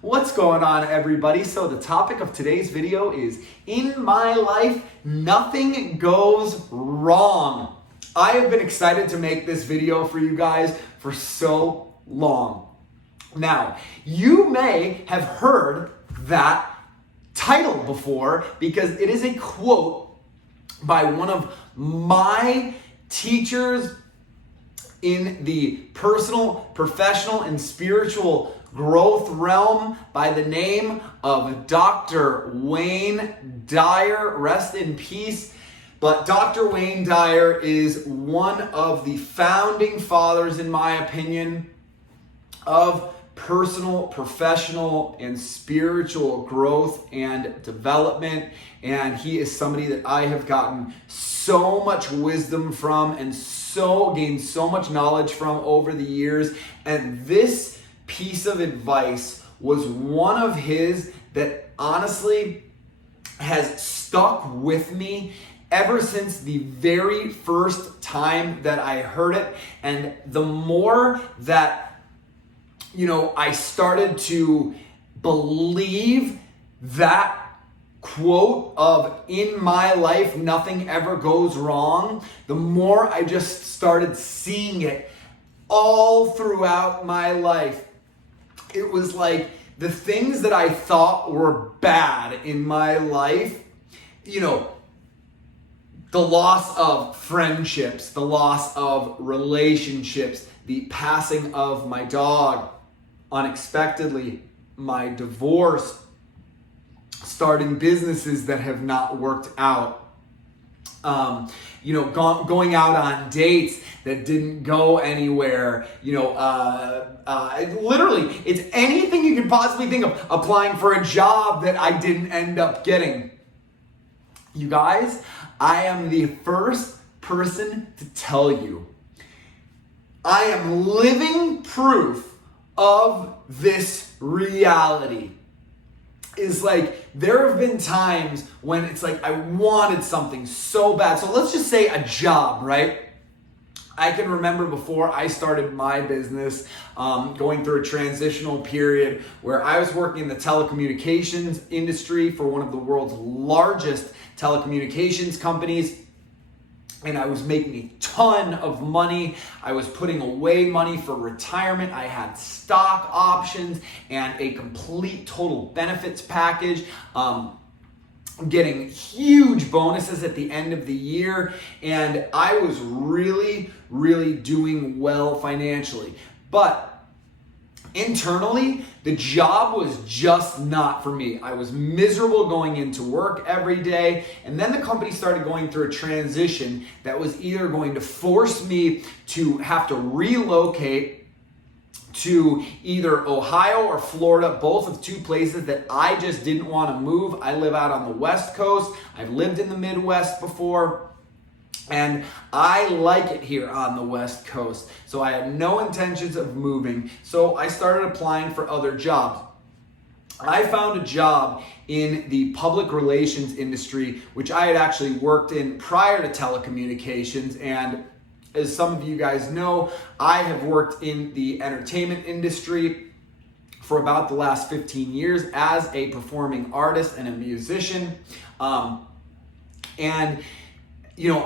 What's going on, everybody? So the topic of today's video is, in my life, nothing goes wrong. I have been excited to make this video for you guys for so long. Now, you may have heard that title before because it is a quote by one of my teachers in the personal, professional, and spiritual growth realm by the name of Dr. Wayne Dyer. Rest in peace. But Dr. Wayne Dyer is one of the founding fathers, in my opinion, of personal, professional, and spiritual growth and development. And he is somebody that I have gotten so much wisdom from and gained so much knowledge from over the years. And this piece of advice was one of his that honestly has stuck with me ever since the very first time that I heard it. And the more that, I started to believe that quote of "in my life, nothing ever goes wrong," the more I just started seeing it all throughout my life. It was like the things that I thought were bad in my life, the loss of friendships, the loss of relationships, the passing of my dog unexpectedly, my divorce, starting businesses that have not worked out, going out on dates that didn't go anywhere, literally, it's anything you could possibly think of. Applying for a job that I didn't end up getting. You guys, I am the first person to tell you, I am living proof of this reality. Is like, there have been times when it's like I wanted something so bad. So let's just say a job, right? I can remember before I started my business, going through a transitional period where I was working in the telecommunications industry for one of the world's largest telecommunications companies. And I was making a ton of money. I was putting away money for retirement. I had stock options and a complete total benefits package. Getting huge bonuses at the end of the year. And I was really, really doing well financially. But internally, the job was just not for me. I was miserable going into work every day. And then the company started going through a transition that was either going to force me to have to relocate to either Ohio or Florida, both of two places that I just didn't want to move. I live out on the West Coast. I've lived in the Midwest before. And I like it here on the West Coast. So I had no intentions of moving. So I started applying for other jobs. I found a job in the public relations industry, which I had actually worked in prior to telecommunications. And as some of you guys know, I have worked in the entertainment industry for about the last 15 years as a performing artist and a musician.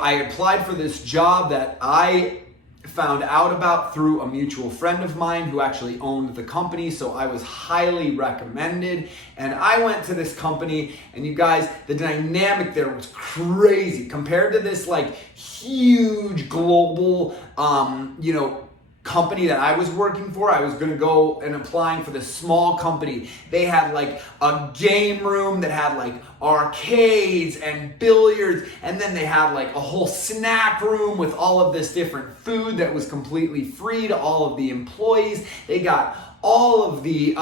I applied for this job that I found out about through a mutual friend of mine who actually owned the company. So I was highly recommended. And I went to this company, and you guys, the dynamic there was crazy compared to this huge global, company that I was working for. I was going to go and applying for this small company. They had a game room that had arcades and billiards, and then they had a whole snack room with all of this different food that was completely free to all of the employees. They got all of the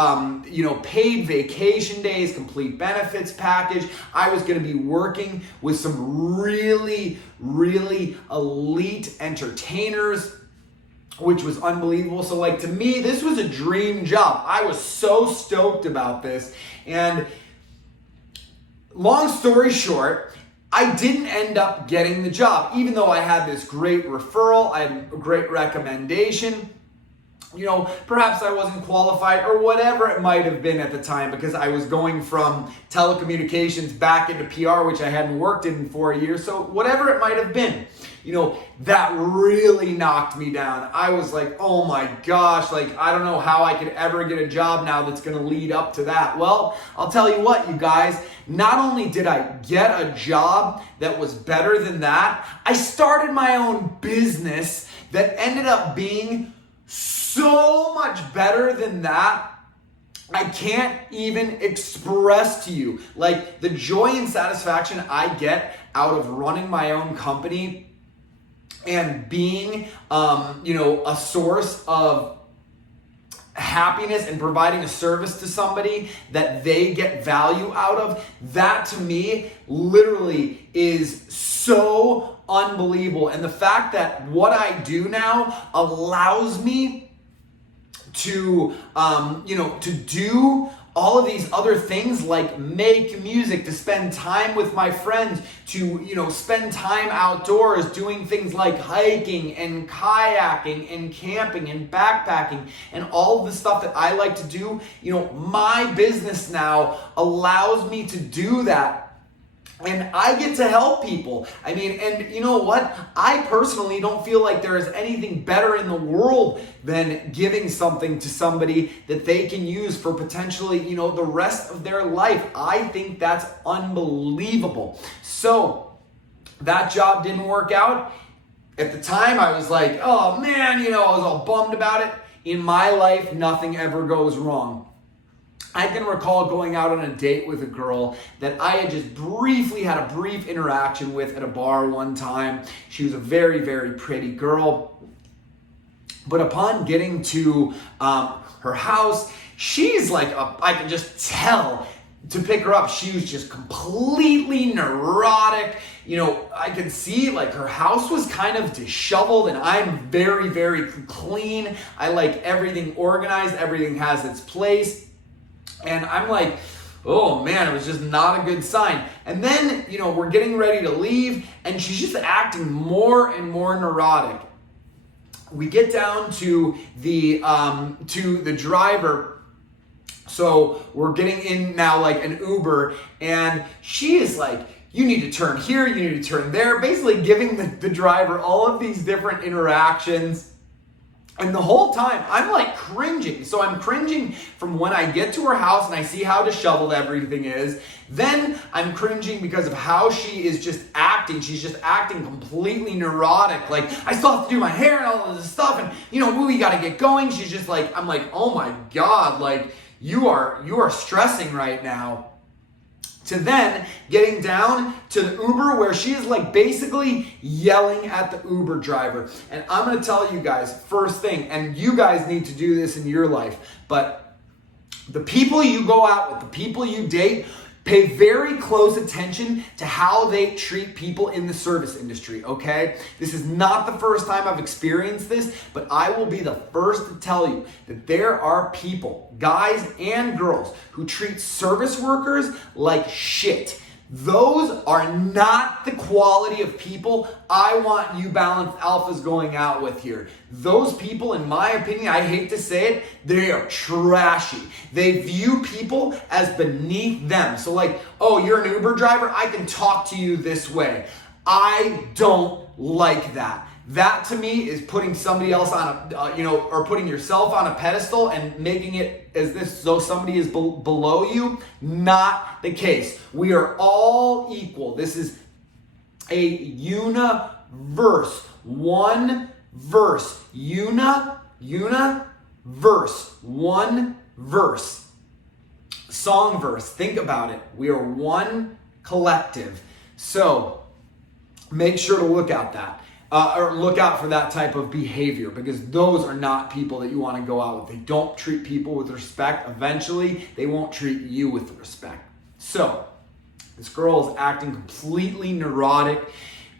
paid vacation days, complete benefits package. I was going to be working with some really, really elite entertainers, which was unbelievable. So to me, this was a dream job. I was so stoked about this. And long story short, I didn't end up getting the job, even though I had this great referral, I had a great recommendation. perhaps I wasn't qualified or whatever it might have been at the time, because I was going from telecommunications back into PR, which I hadn't worked in for a year. So whatever it might have been, that really knocked me down. I was like, oh my gosh, like, I don't know how I could ever get a job now that's going to lead up to that. Well, I'll tell you what, you guys, not only did I get a job that was better than that, I started my own business that ended up being so much better than that. I can't even express to you, like, the joy and satisfaction I get out of running my own company and being, a source of happiness and providing a service to somebody that they get value out of. That to me literally is so unbelievable. And the fact that what I do now allows me to do all of these other things, like make music, to spend time with my friends, to, spend time outdoors doing things like hiking and kayaking and camping and backpacking and all of the stuff that I like to do. My business now allows me to do that. And I get to help people. I mean, and you know what? I personally don't feel like there is anything better in the world than giving something to somebody that they can use for potentially, the rest of their life. I think that's unbelievable. So that job didn't work out. At the time, I was like, oh man, I was all bummed about it. In my life, nothing ever goes wrong. I can recall going out on a date with a girl that I had just briefly had a brief interaction with at a bar one time. She was a very, very pretty girl. But upon getting to her house, she's like, I can just tell, to pick her up, she was just completely neurotic. I could see like her house was kind of disheveled, and I'm very, very clean. I like everything organized, everything has its place. And I'm like, oh man, it was just not a good sign. And then, we're getting ready to leave, and she's just acting more and more neurotic. We get down to the driver. So we're getting in now like an Uber, and she is like, you need to turn here, you need to turn there, basically giving the driver all of these different interactions. And the whole time, I'm like cringing. So I'm cringing from when I get to her house and I see how disheveled everything is. Then I'm cringing because of how she is just acting. She's just acting completely neurotic. Like, I still have to do my hair and all of this stuff. And, we got to get going. She's just like, I'm like, oh my God, like, you are stressing right now. To then getting down to the Uber, where she is like basically yelling at the Uber driver. And I'm going to tell you guys, first thing, and you guys need to do this in your life, but the people you go out with, the people you date, pay very close attention to how they treat people in the service industry, okay? This is not the first time I've experienced this, but I will be the first to tell you that there are people, guys and girls, who treat service workers like shit. Those are not the quality of people I want you balanced alphas going out with here. Those people, in my opinion, I hate to say it, they are trashy. They view people as beneath them. So like, oh, you're an Uber driver? I can talk to you this way. I don't like that. That to me is putting somebody else on or putting yourself on a pedestal and making it as this though somebody is below you. Not the case. We are all equal. This is a universe. One verse. Verse. One verse. Song verse. Think about it. We are one collective. So make sure to look at that. Or look out for that type of behavior, because those are not people that you want to go out with. They don't treat people with respect. Eventually, they won't treat you with respect. So, this girl is acting completely neurotic,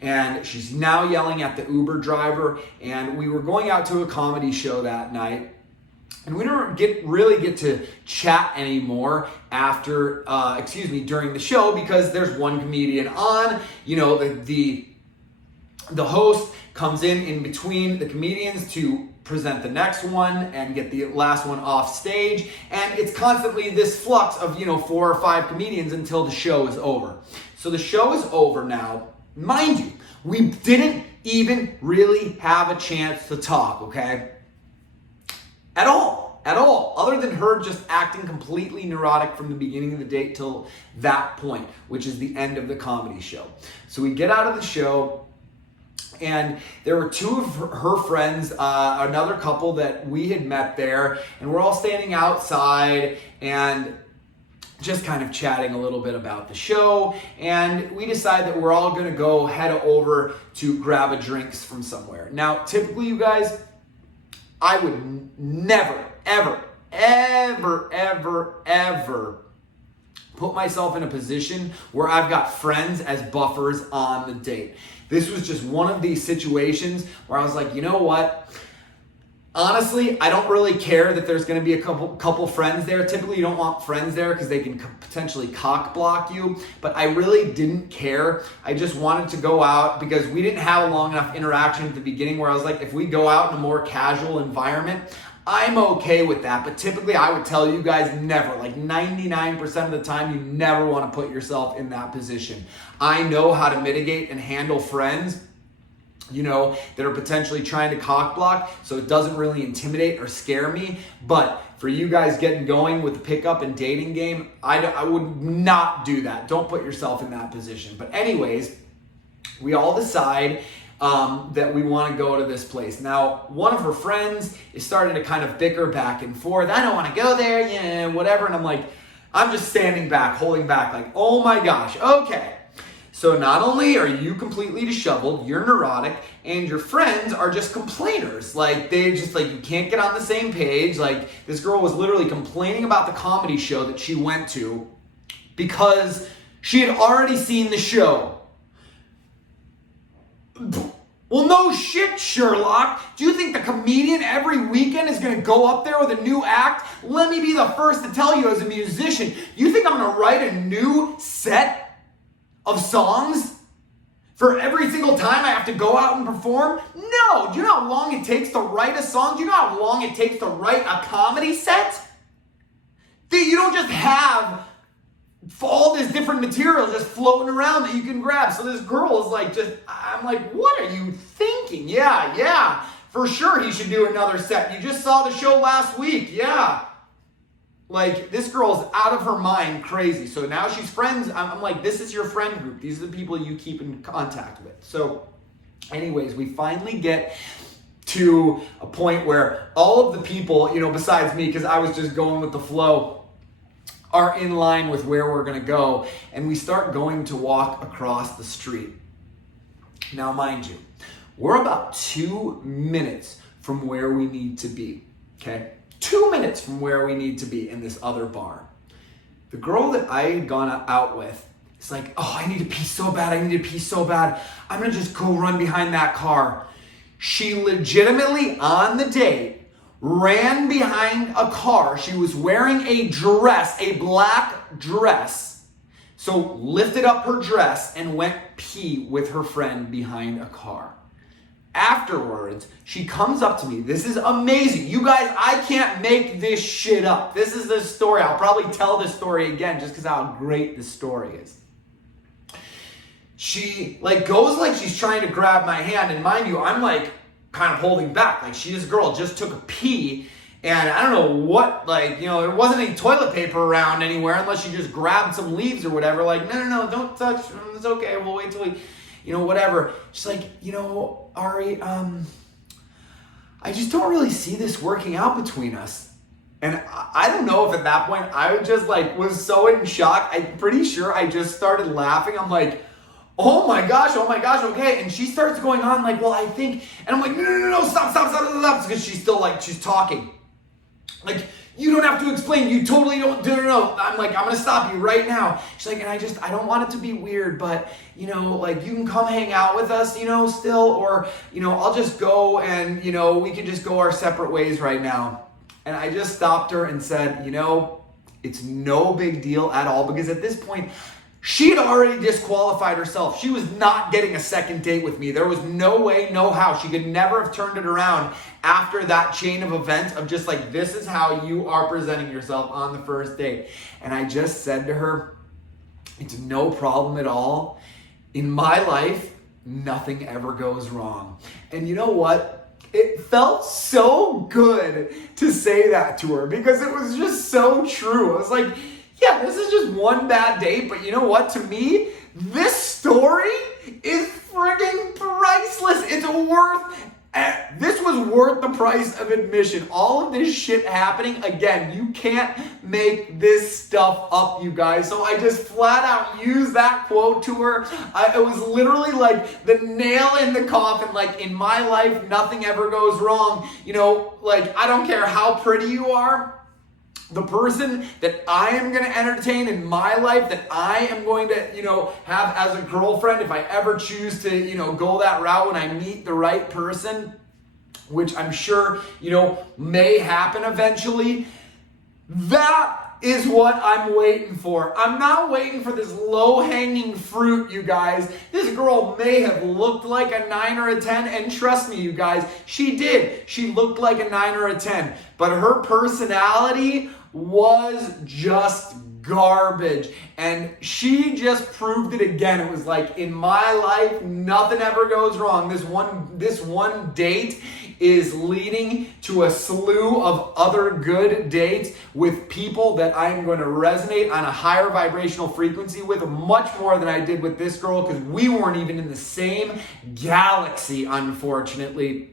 and she's now yelling at the Uber driver. And we were going out to a comedy show that night, and we didn't really get to chat anymore during the show, because there's one comedian on. The host comes in between the comedians to present the next one and get the last one off stage. And it's constantly this flux of, 4 or 5 comedians until the show is over. So the show is over now. Mind you, we didn't even really have a chance to talk, okay? At all, other than her just acting completely neurotic from the beginning of the date till that point, which is the end of the comedy show. So we get out of the show, and there were 2 of her friends, another couple that we had met there, and we're all standing outside and just kind of chatting a little bit about the show, and we decide that we're all gonna go head over to grab a drinks from somewhere. Now, typically, you guys, I would never, ever put myself in a position where I've got friends as buffers on the date. This was just one of these situations where I was like, you know what? Honestly, I don't really care that there's going to be a couple friends there. Typically, you don't want friends there because they can potentially cock block you. But I really didn't care. I just wanted to go out because we didn't have a long enough interaction at the beginning where I was like, if we go out in a more casual environment, I'm okay with that. But typically, I would tell you guys never. Like 99% of the time, you never want to put yourself in that position. I know how to mitigate and handle friends, that are potentially trying to cock block, so it doesn't really intimidate or scare me. But for you guys getting going with the pickup and dating game, I would not do that. Don't put yourself in that position. But anyways, we all decide that we want to go to this place. Now, one of her friends is starting to kind of bicker back and forth. I don't want to go there, yeah, whatever. And I'm like, I'm just standing back, holding back, like, oh my gosh, okay. So not only are you completely disheveled, you're neurotic, and your friends are just complainers. Like, they just, like, you can't get on the same page. Like, this girl was literally complaining about the comedy show that she went to because she had already seen the show. Well, no shit, Sherlock. Do you think the comedian every weekend is going to go up there with a new act? Let me be the first to tell you as a musician, you think I'm going to write a new set of songs for every single time I have to go out and perform? No. Do you know how long it takes to write a song? Do you know how long it takes to write a comedy set? You don't just have all this different material just floating around that you can grab. So this girl is like, I'm like, what are you thinking? Yeah, for sure he should do another set. You just saw the show last week. Yeah. Like, this girl's out of her mind crazy. So now she's friends. I'm like, this is your friend group. These are the people you keep in contact with. So anyways, we finally get to a point where all of the people, besides me, because I was just going with the flow, are in line with where we're going to go. And we start going to walk across the street. Now, mind you, we're about 2 minutes from where we need to be, okay? 2 minutes from where we need to be in this other bar. The girl that I had gone out with is like, oh, I need to pee so bad. I'm going to just go run behind that car. She legitimately, on the date, ran behind a car. She was wearing a dress, a black dress. So lifted up her dress and went pee with her friend behind a car. Afterwards, she comes up to me. This is amazing. You guys, I can't make this shit up. This is the story. I'll probably tell this story again just because how great this story is. She goes like she's trying to grab my hand, and mind you, I'm like kind of holding back. Like, this girl just took a pee, and I don't know what, there wasn't any toilet paper around anywhere unless she just grabbed some leaves or whatever. Like, no, don't touch. It's okay. We'll wait till we... whatever. She's like, Ari, I just don't really see this working out between us. And I don't know if at that point I was so in shock. I'm pretty sure I just started laughing. I'm like, oh my gosh, okay. And she starts going on like, well, I think, and I'm like, no, stop. Because she's still she's talking. Like, you don't have to explain. You totally don't. No. I'm like, I'm going to stop you right now. She's like, and I don't want it to be weird, but, you can come hang out with us, still, or, I'll just go and, we can just go our separate ways right now. And I just stopped her and said, it's no big deal at all, because at this point, She had already disqualified herself. She was not getting a second date with me. There was no way, no how. She could never have turned it around after that chain of events of just like, this is how you are presenting yourself on the first date. And I just said to her, it's no problem at all. In my life, nothing ever goes wrong. And you know what? It felt so good to say that to her because it was just so true. I was like, yeah, this is just one bad date, but you know what? To me, this story is friggin' priceless. This was worth the price of admission. All of this shit happening, again, you can't make this stuff up, you guys. So I just flat out used that quote to her. It was literally like the nail in the coffin. Like, in my life, nothing ever goes wrong. You know, like, I don't care how pretty you are. The person that I am going to entertain in my life, that I am going to, have as a girlfriend, if I ever choose to, go that route when I meet the right person, which I'm sure, may happen eventually, that is what I'm waiting for. I'm not waiting for this low-hanging fruit, you guys. This girl may have looked like a 9 or a 10, and trust me, you guys, she did. She looked like a 9 or a 10, but her personality was just garbage. And she just proved it again. It was like, in my life, nothing ever goes wrong. This one date is leading to a slew of other good dates with people that I'm going to resonate on a higher vibrational frequency with, much more than I did with this girl, because we weren't even in the same galaxy, unfortunately.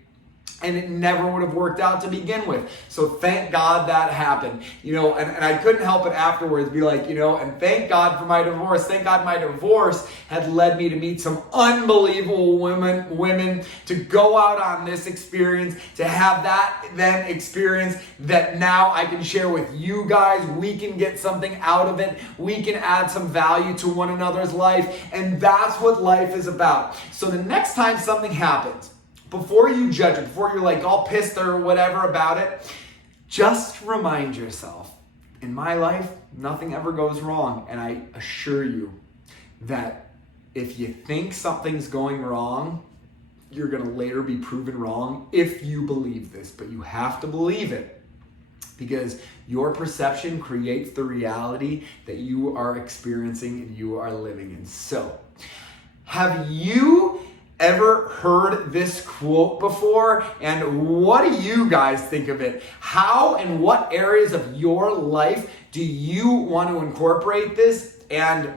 And it never would have worked out to begin with. So thank God that happened. And I couldn't help it afterwards be like, and thank God for my divorce. Thank God my divorce had led me to meet some unbelievable women, to go out on this experience, to have that then experience that now I can share with you guys. We can get something out of it. We can add some value to one another's life. And that's what life is about. So the next time something happens, before you judge it, before you're like all pissed or whatever about it, just remind yourself, in my life, nothing ever goes wrong. And I assure you that if you think something's going wrong, you're going to later be proven wrong if you believe this. But you have to believe it, because your perception creates the reality that you are experiencing and you are living in. So, have you ever heard this quote before? And what do you guys think of it? How and what areas of your life do you want to incorporate this? And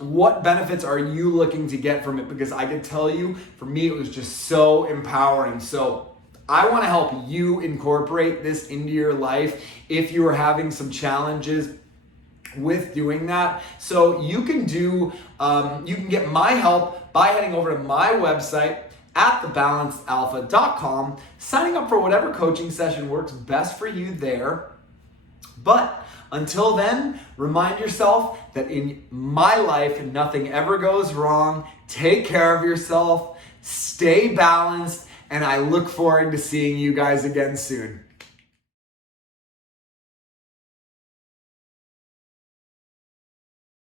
what benefits are you looking to get from it? Because I can tell you, for me, it was just so empowering. So I want to help you incorporate this into your life if you are having some challenges with doing that. So you can you can get my help by heading over to my website at thebalancedalpha.com, signing up for whatever coaching session works best for you there. But until then, remind yourself that in my life, nothing ever goes wrong. Take care of yourself, stay balanced, and I look forward to seeing you guys again soon.